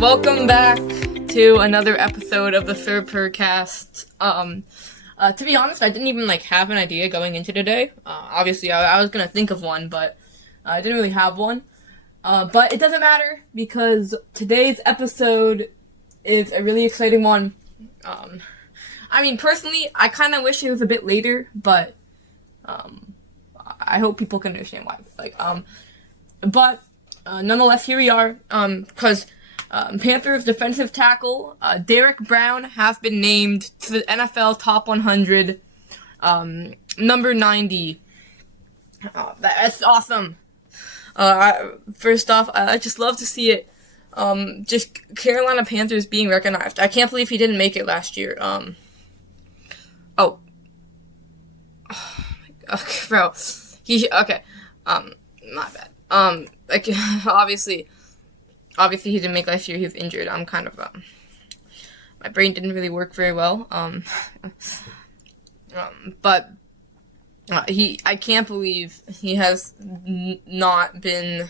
Welcome back to another episode of the Sir Purrcast. To be honest, I didn't even have an idea going into today. Obviously, I was gonna think of one, but I didn't really have one. But it doesn't matter because today's episode is a really exciting one. Personally, I kind of wish it was a bit later, but I hope people can understand why. But nonetheless, here we are. Because Panthers defensive tackle Derek Brown has been named to the NFL Top 100, number 90. That's awesome. First off, I just love to see it. Just Carolina Panthers being recognized. I can't believe he didn't make it last year. Okay, bro. My bad. Obviously he didn't make last year. He was injured. I'm kind of, my brain didn't really work very well. But I can't believe he has not been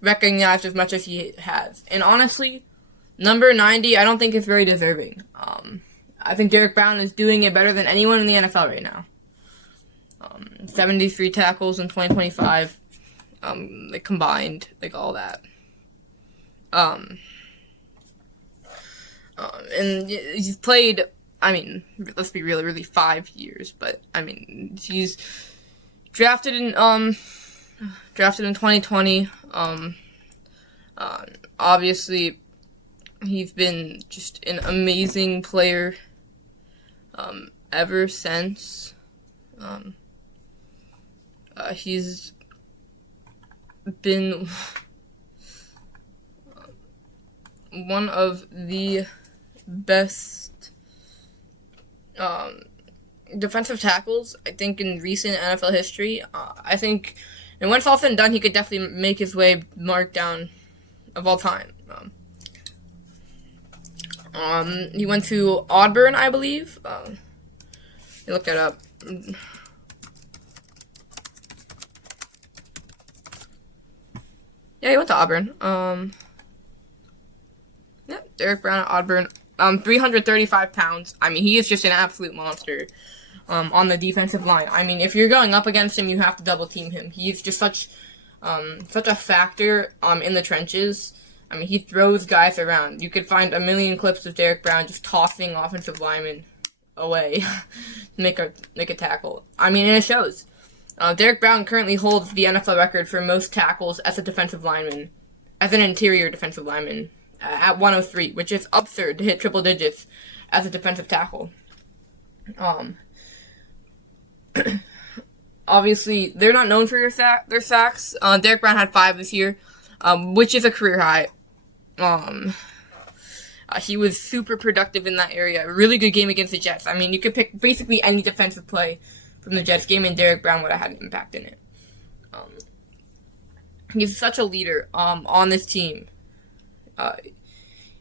recognized as much as he has. And honestly, number 90, I don't think is very deserving. I think Derek Brown is doing it better than anyone in the NFL right now. 73 tackles in 2025, combined, all that. And he's played, let's be real, really 5 years, but, he's drafted in 2020, obviously, he's been just an amazing player, ever since. He's been one of the best defensive tackles, I think, in recent NFL history. I think, and when it's all said and done, he could definitely make his way marked down of all time. He went to Auburn, I believe. You look that up. Yeah, he went to Auburn. Yeah, Derek Brown at Auburn. 335 pounds. He is just an absolute monster on the defensive line. If you're going up against him, you have to double team him. He's just such a factor in the trenches. He throws guys around. You could find a million clips of Derek Brown just tossing offensive linemen away to make a tackle. And it shows. Derek Brown currently holds the NFL record for most tackles as a defensive lineman, as an interior defensive lineman, at 103, which is absurd to hit triple digits as a defensive tackle. Obviously, they're not known for their sacks. Derek Brown had 5 this year, which is a career high. He was super productive in that area. Really good game against the Jets. You could pick basically any defensive play from the Jets game, and Derek Brown would have had an impact in it. He's such a leader on this team.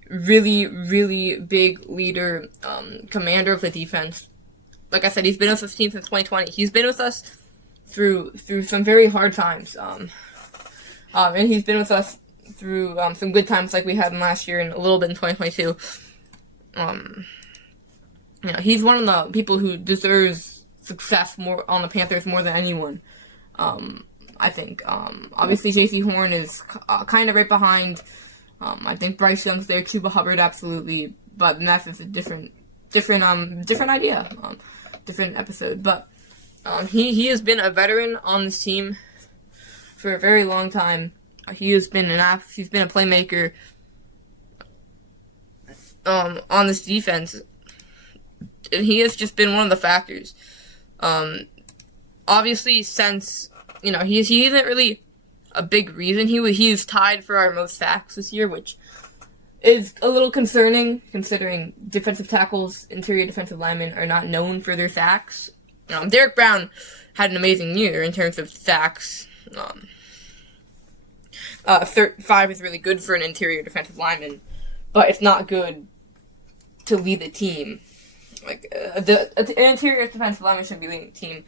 Really, really big leader, commander of the defense. Like I said, he's been with this team since 2020. He's been with us through some very hard times. And he's been with us through some good times like we had him last year and a little bit in 2022. He's one of the people who deserves success more on the Panthers more than anyone. I think. Obviously, J.C. Horn is kind of right behind. I think Bryce Young's there, Chuba Hubbard, absolutely, but that's just a different idea, different episode. But he has been a veteran on this team for a very long time. He's been a playmaker on this defense, and he has just been one of the factors. Obviously, since he isn't really a big reason. He's tied for our most sacks this year, which is a little concerning considering defensive tackles, interior defensive linemen are not known for their sacks. Derek Brown had an amazing year in terms of sacks. 5 is really good for an interior defensive lineman, but it's not good to lead the team. An interior defensive lineman should be leading the team.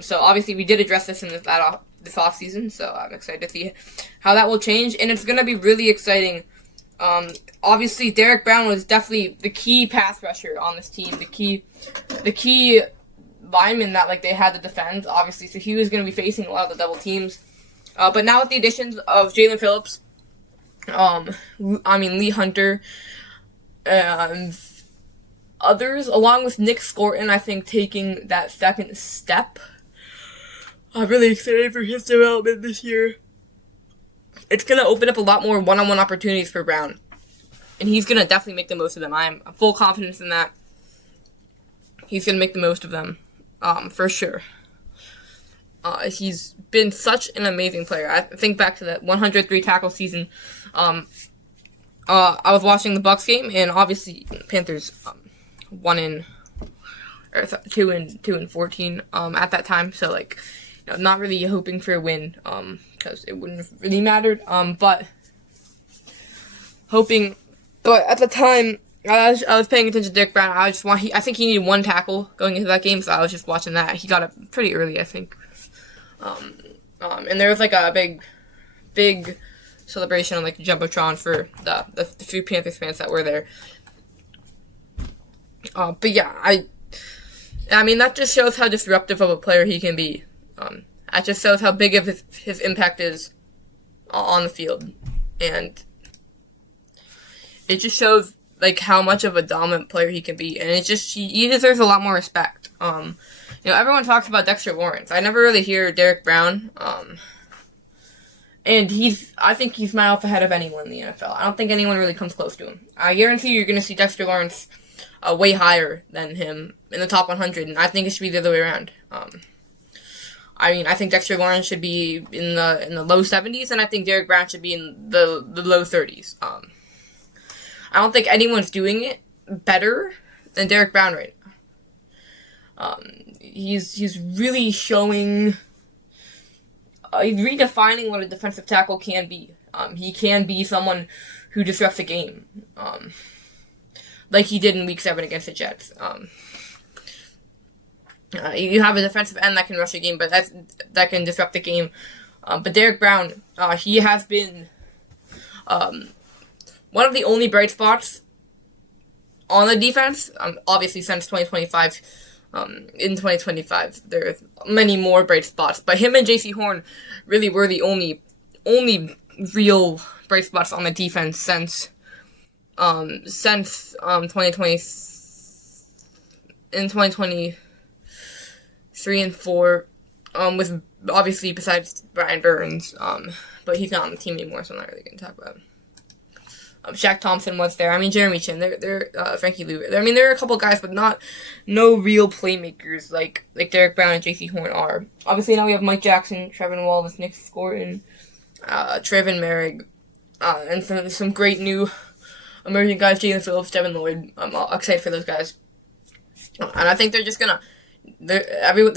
So obviously we did address this in this offseason, so I'm excited to see how that will change, and it's going to be really exciting Obviously, Derek Brown was definitely the key pass rusher on this team, the key lineman that they had to defend. Obviously, so he was going to be facing a lot of the double teams. But now with the additions of Jalen Phillips, Lee Hunter, and others, along with Nick Scorton, I think taking that second step. I'm really excited for his development this year. It's going to open up a lot more one-on-one opportunities for Brown. And he's going to definitely make the most of them. I am full confidence in that. He's going to make the most of them, for sure. He's been such an amazing player. I think back to that 103 tackle season. I was watching the Bucs game, and obviously Panthers 2-14 at that time. So not really hoping for a win because it wouldn't have really mattered. But hoping. But at the time, I was paying attention to Derek Brown. I think he needed one tackle going into that game, so I was just watching that. He got it pretty early, I think. And there was a big celebration on the Jumbotron for the few Panthers fans that were there. But yeah, I mean that just shows how disruptive of a player he can be. That just shows how big of his impact is on the field, and it just shows how much of a dominant player he can be, and he deserves a lot more respect. Everyone talks about Dexter Lawrence. I never really hear Derek Brown, and I think he's miles ahead of anyone in the NFL. I don't think anyone really comes close to him. I guarantee you're going to see Dexter Lawrence way higher than him in the top 100, and I think it should be the other way around. I think Dexter Lawrence should be in the low 70s, and I think Derek Brown should be in the low 30s. I don't think anyone's doing it better than Derek Brown right now. He's really showing. He's redefining what a defensive tackle can be. He can be someone who disrupts a game, like he did in Week 7 against the Jets. You have a defensive end that can rush a game, but that can disrupt the game. But Derek Brown, he has been one of the only bright spots on the defense, obviously since 2025. In 2025, there are many more bright spots, but him and J.C. Horn really were the only real bright spots on the defense since 2020 in 2023 and 4, with obviously besides Brian Burns, but he's not on the team anymore, so I'm not really going to talk about him. Shaq Thompson was there. Jeremy Chin. They're Frankie Lou. There are a couple guys, but no real playmakers like Derek Brown and J.C. Horn are. Obviously, now we have Mike Jackson, Trevin Wallace, Nick Scorton, Trevin Merrick, and some great new emerging guys. Jalen Phillips, Devin Lloyd. I'm excited for those guys, and I think they're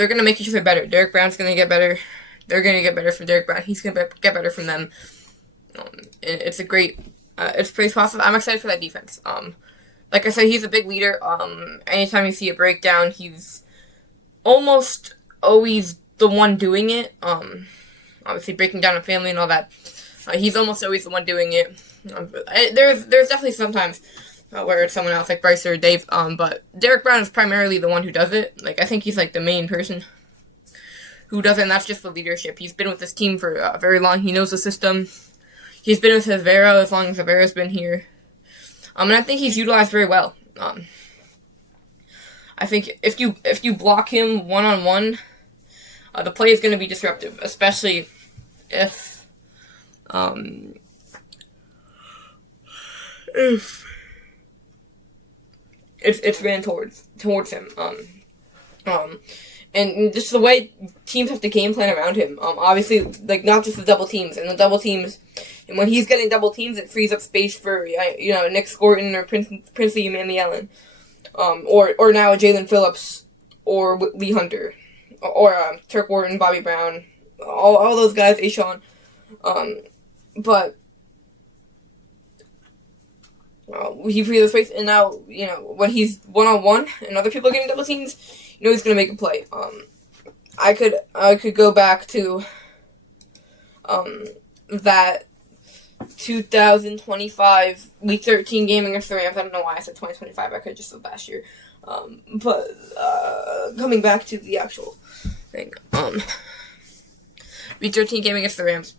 gonna make each other better. Derek Brown's gonna get better. They're gonna get better from Derek Brown. He's gonna get better from them. It's a great. It's pretty positive. I'm excited for that defense. Like I said, he's a big leader. Anytime you see a breakdown, he's almost always the one doing it. Obviously breaking down a family and all that. He's almost always the one doing it. There's definitely sometimes where it's someone else like Bryce or Dave. But Derek Brown is primarily the one who does it. I think he's the main person who does it, and that's just the leadership. He's been with this team for very long. He knows the system. He's been with Rivera as long as Rivera's been here. And I think he's utilized very well. I think if you block him one-on-one, the play is going to be disruptive, especially if it's ran towards him. And just the way teams have to game plan around him. Obviously, not just the double teams. And the double teams, and when he's getting double teams, it frees up space for, Nick Scorton or Princely Emmanuel, or now Jalen Phillips or Lee Hunter, or Turk Wharton, Bobby Brown, all those guys, Ashawn. But he frees up space, and now, when he's one-on-one and other people are getting double teams, he's going to make a play. I could go back to that 2025 Week 13 game against the Rams. I don't know why I said 2025. I could have just said last year. But coming back to the actual thing. Week 13 game against the Rams.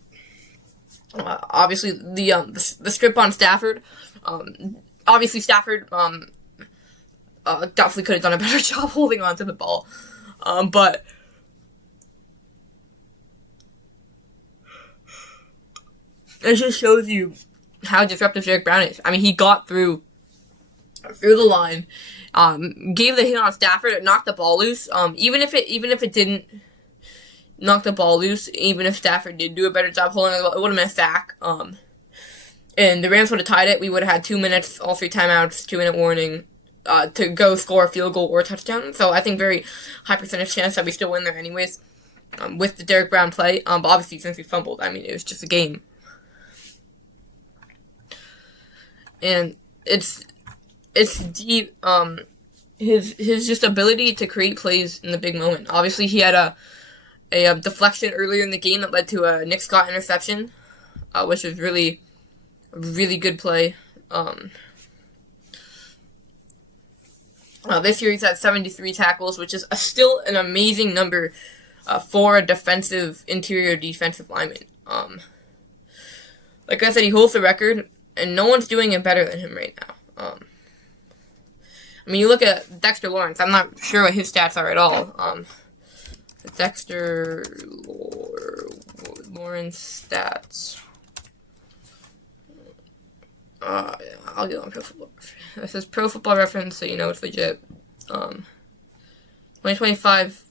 Obviously, the strip on Stafford. Obviously, Stafford definitely could have done a better job holding on to the ball. But it just shows you how disruptive Derek Brown is. I mean, he got through the line, gave the hit on Stafford, it knocked the ball loose. Even if it didn't knock the ball loose, even if Stafford did do a better job holding it, it would have been a sack. And the Rams would have tied it. We would have had 2 minutes, all 3 timeouts, 2-minute warning, to go score a field goal or a touchdown. So I think very high percentage chance that we still win there anyways, with the Derek Brown play. But obviously, since we fumbled, I mean, it was just a game. And it's deep. His just ability to create plays in the big moment. Obviously, he had a deflection earlier in the game that led to a Nick Scott interception, which was really good play. This year he's had 73 tackles, which is still an amazing number for a interior defensive lineman. Like I said, he holds the record, and no one's doing it better than him right now. I mean, you look at Dexter Lawrence. I'm not sure what his stats are at all. Dexter Lawrence stats. I'll get on Pro Football Reference. This is Pro Football Reference, so you know it's legit. 2025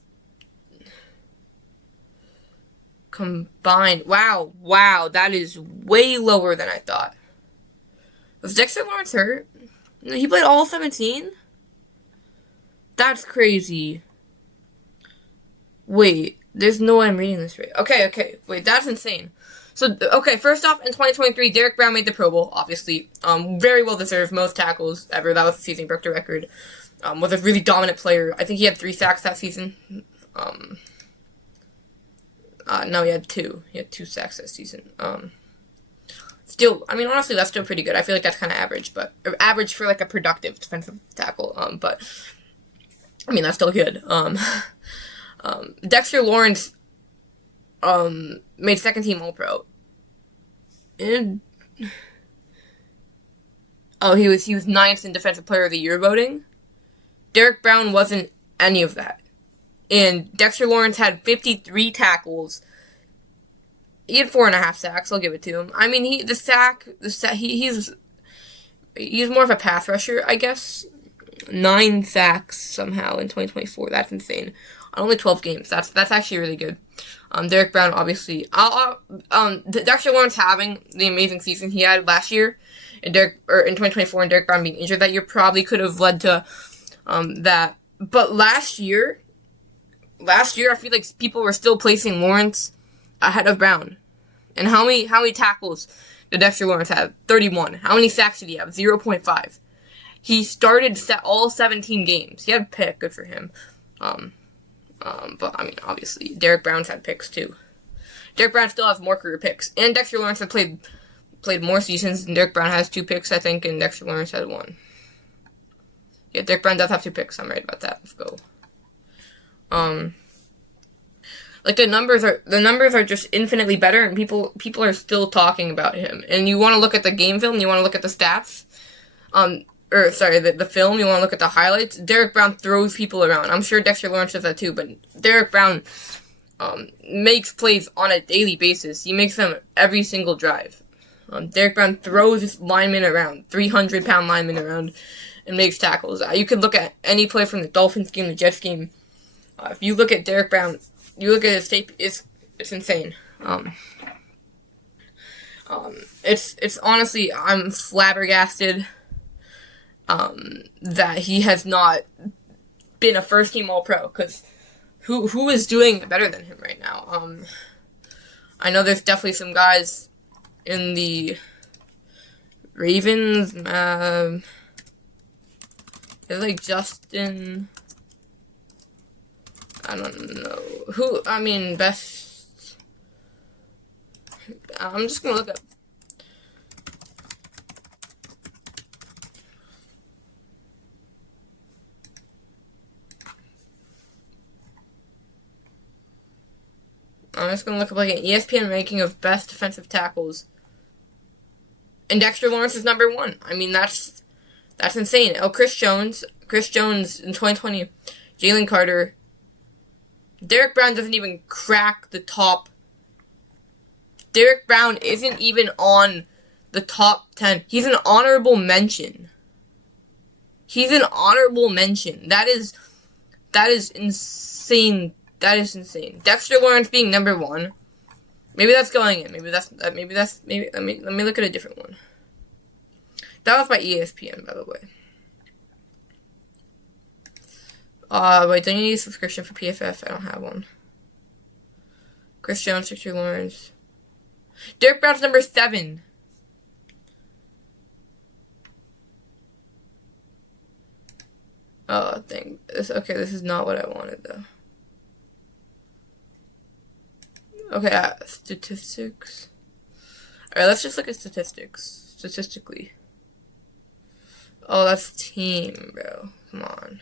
combined. Wow, that is way lower than I thought. Was Dexter Lawrence hurt? He played all 17? That's crazy. Wait, there's no way I'm reading this right. Okay, wait, that's insane. So, okay, first off, in 2023, Derek Brown made the Pro Bowl, obviously. Very well deserved, most tackles ever. That was the season he broke the record. Was a really dominant player. I think he had 3 sacks that season. No, he had 2. He had 2 sacks that season. Still, I mean, honestly, that's still pretty good. I feel like that's kind of average, but average for like a productive defensive tackle. But I mean, that's still good. Dexter Lawrence made second team All-Pro. And he was 9th in Defensive Player of the Year voting. Derek Brown wasn't any of that. And Dexter Lawrence had 53 tackles. He had 4.5 sacks. I'll give it to him. I mean, he's more of a pass rusher, I guess. 9 sacks somehow in 2024. That's insane. On only 12 games. That's actually really good. Derek Brown, obviously. Dexter Lawrence having the amazing season he had last year, in 2024, and Derek Brown being injured that year probably could have led to that. But last year, I feel like people were still placing Lawrence ahead of Brown. And how many tackles did Dexter Lawrence have? 31. How many sacks did he have? 0.5. He started all 17 games. He had a pick. Good for him. But, I mean, obviously, Derek Brown's had picks, too. Derek Brown still has more career picks. And Dexter Lawrence has played more seasons, and Derek Brown has 2 picks, I think, and Dexter Lawrence has 1. Yeah, Derek Brown does have 2 picks. I'm right about that. Let's go. Like, the numbers are just infinitely better, and people are still talking about him. And you want to look at the game film, you want to look at the stats, the film, you want to look at the highlights. Derek Brown throws people around. I'm sure Dexter Lawrence does that too, but Derek Brown makes plays on a daily basis. He makes them every single drive. Derek Brown throws his linemen around, 300-pound linemen around, and makes tackles. You could look at any play from the Dolphins game, the Jets game. If you look at Derek Brown, you look at his tape, it's insane. It's honestly, I'm flabbergasted that he has not been a first-team All-Pro, because who is doing it better than him right now? I know there's definitely some guys in the Ravens, there's like Justin, I don't know, best, I'm just gonna look up I'm just gonna look up like an ESPN ranking of best defensive tackles. And Dexter Lawrence is number 1. I mean, that's insane. Oh, Chris Jones in 2020, Jalen Carter. Derek Brown doesn't even crack the top. Derek Brown isn't even on the top 10. He's an honorable mention. That is insane. That is insane. Dexter Lawrence being number 1. Maybe that's going in. Maybe let me look at a different one. That was by ESPN, by the way. Wait, don't you need a subscription for PFF? I don't have one. Chris Jones, Dexter Lawrence. Derek Brown's number 7. Oh, dang. Okay, this is not what I wanted, though. Okay, statistics. Alright, let's just look at statistics. Statistically. Oh, that's team, bro. Come on.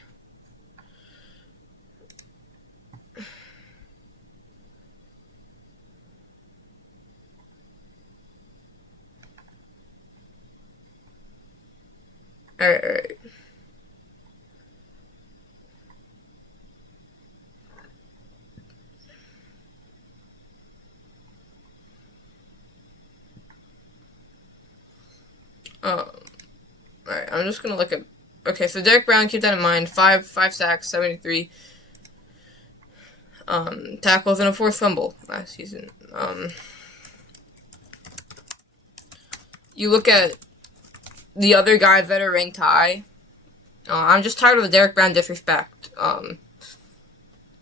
Alright. Alright, I'm just gonna look at. Okay, so Derek Brown, keep that in mind. 5 sacks, 73 tackles, and a 4th fumble last season. You look at the other guys that are ranked high. I'm just tired of the Derek Brown disrespect.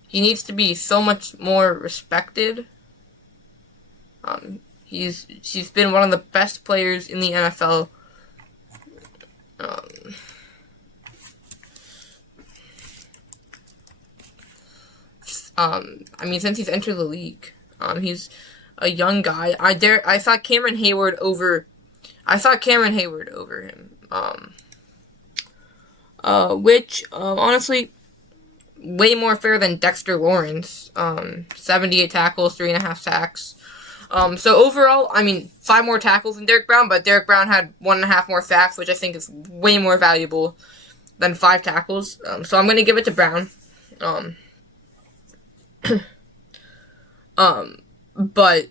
He needs to be so much more respected. He's been one of the best players in the NFL. I mean, since he's entered the league, he's a young guy. I saw Cameron Hayward over him. Which honestly, way more fair than Dexter Lawrence. 78 tackles, 3.5 sacks. So overall, I mean, 5 more tackles than Derek Brown, but Derek Brown had 1.5 more sacks, which I think is way more valuable than 5 tackles. So I'm gonna give it to Brown. But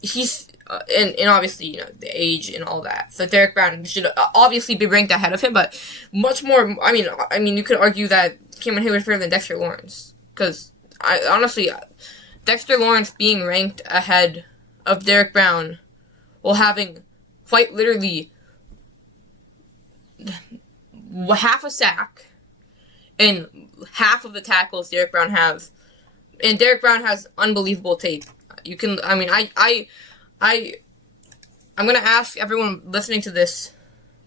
he's and obviously, you know, the age and all that. So Derek Brown should obviously be ranked ahead of him, but much more. I mean, you could argue that Cameron Hayward's better than Dexter Lawrence, because honestly, Dexter Lawrence being ranked ahead of Derek Brown while having quite literally half a sack and half of the tackles Derek Brown has. And Derek Brown has unbelievable tape. You can, I mean, I'm going to ask everyone listening to this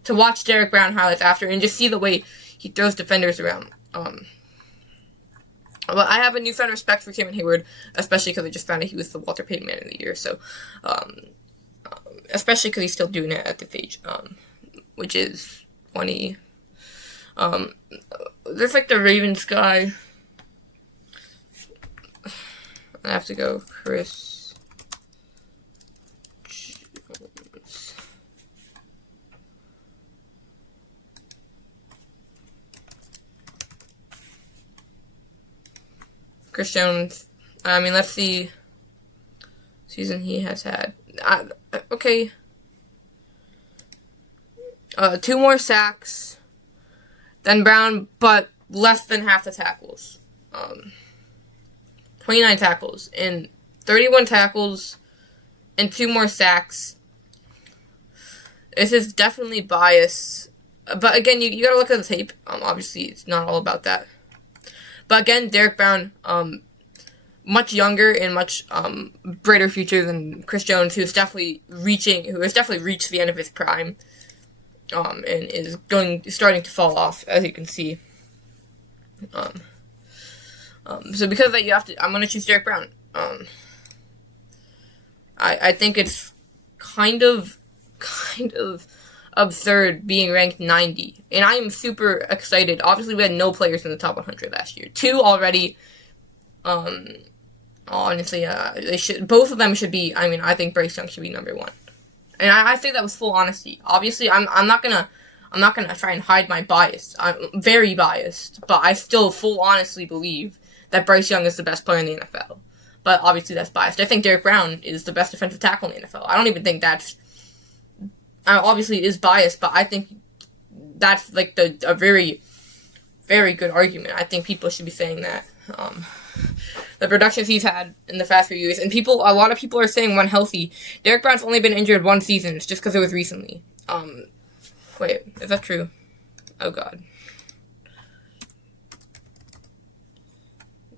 to watch Derek Brown highlights after and just see the way he throws defenders around. But I have a newfound respect for Cameron Hayward, especially because I just found out he was the Walter Payton Man of the Year. So, especially because he's still doing it at this age, which is 20. There's like the Ravens guy. I have to go Chris Jones. Chris Jones. I mean, let's see season he has had. Okay. 2 more sacks than Brown, but less than half the tackles. 29 tackles and 31 tackles and 2 more sacks. This is definitely bias. But again, you gotta look at the tape. Obviously, it's not all about that. But again, Derek Brown, much younger and much brighter future than Chris Jones, who has definitely reached the end of his prime, and is starting to fall off, as you can see. So because of that, I'm gonna choose Derek Brown. I think it's kind of absurd being ranked 90, and I am super excited. Obviously, we had no players in the top 100 last year. 2 already. Honestly, they should. Both of them should be. I mean, I think Bryce Young should be number one, and I say that with full honesty. Obviously, I'm not gonna try and hide my bias. I'm very biased, but I still full honestly believe that Bryce Young is the best player in the NFL. But obviously, that's biased. I think Derrick Brown is the best defensive tackle in the NFL. I don't even think that's obviously is biased, but I think that's like a very, very good argument. I think people should be saying that. The productions he's had in the past few years, and a lot of people are saying when healthy, Derrick Brown's only been injured one season. It's just because it was recently. Wait, is that true? Oh God.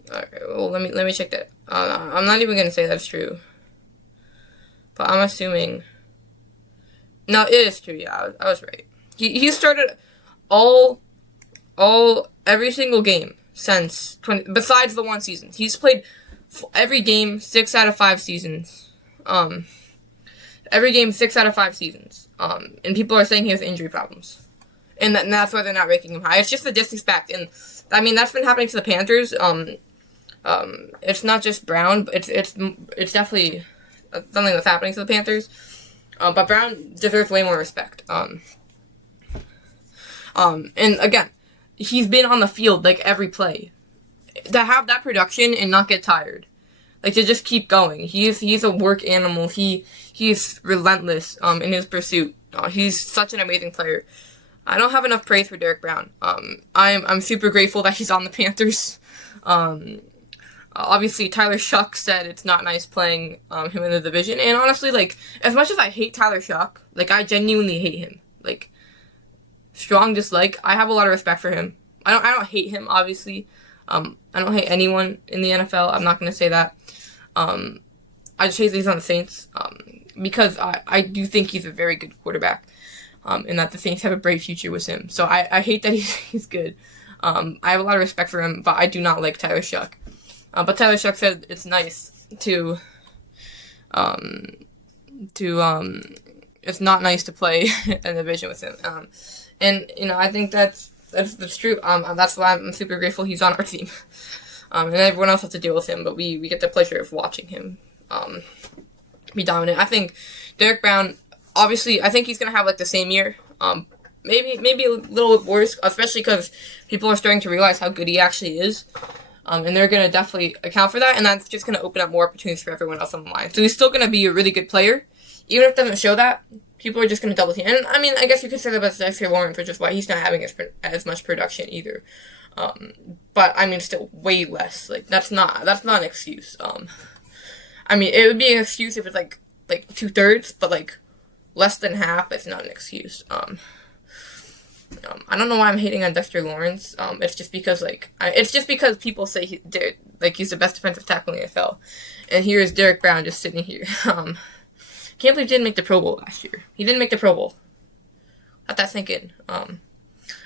Alright, well let me check that. I'm not even gonna say that's true, but I'm assuming. No, it is true. Yeah, I was right. He started every single game since besides the one season. He's played every game 6 out of 5 seasons. Every game 6 out of 5 seasons. And people are saying he has injury problems, and that's why they're not ranking him high. It's just the disrespect, and I mean that's been happening to the Panthers. It's not just Brown, but it's definitely something that's happening to the Panthers. But Brown deserves way more respect. And again, he's been on the field like every play. To have that production and not get tired, like to just keep going. He's a work animal. He's relentless in his pursuit. He's such an amazing player. I don't have enough praise for Derrick Brown. I'm super grateful that he's on the Panthers. Obviously, Tyler Shuck said it's not nice playing him in the division. And honestly, like, as much as I hate Tyler Shuck, like, I genuinely hate him. Like, strong dislike. I have a lot of respect for him. I don't hate him, obviously. I don't hate anyone in the NFL. I'm not going to say that. I just hate that he's on the Saints because I do think he's a very good quarterback and that the Saints have a bright future with him. So I hate that he's good. I have a lot of respect for him, but I do not like Tyler Shuck. But Tyler Shuck said it's nice to it's not nice to play in the division with him. And you know, I think that's true. That's why I'm super grateful he's on our team. And everyone else has to deal with him, but we get the pleasure of watching him be dominant. I think Derrick Brown, obviously, I think he's gonna have like the same year. Maybe a little bit worse, especially because people are starting to realize how good he actually is. And they're going to definitely account for that, and that's just going to open up more opportunities for everyone else on the line. So he's still going to be a really good player. Even if it doesn't show that, people are just going to double team. And, I mean, I guess you could say that about Dexter Lawrence, which is why he's not having as much production either. But, I mean, still way less. Like, that's not an excuse. I mean, it would be an excuse if it's, like 2/3, but, like, less than half, it's not an excuse. I don't know why I'm hating on Dexter Lawrence. It's just because people say he's the best defensive tackle in the NFL, and here is Derrick Brown just sitting here. Can't believe he didn't make the Pro Bowl last year. He didn't make the Pro Bowl. Let that sink in.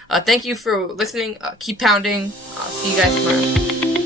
Thank you for listening. Keep pounding. See you guys tomorrow.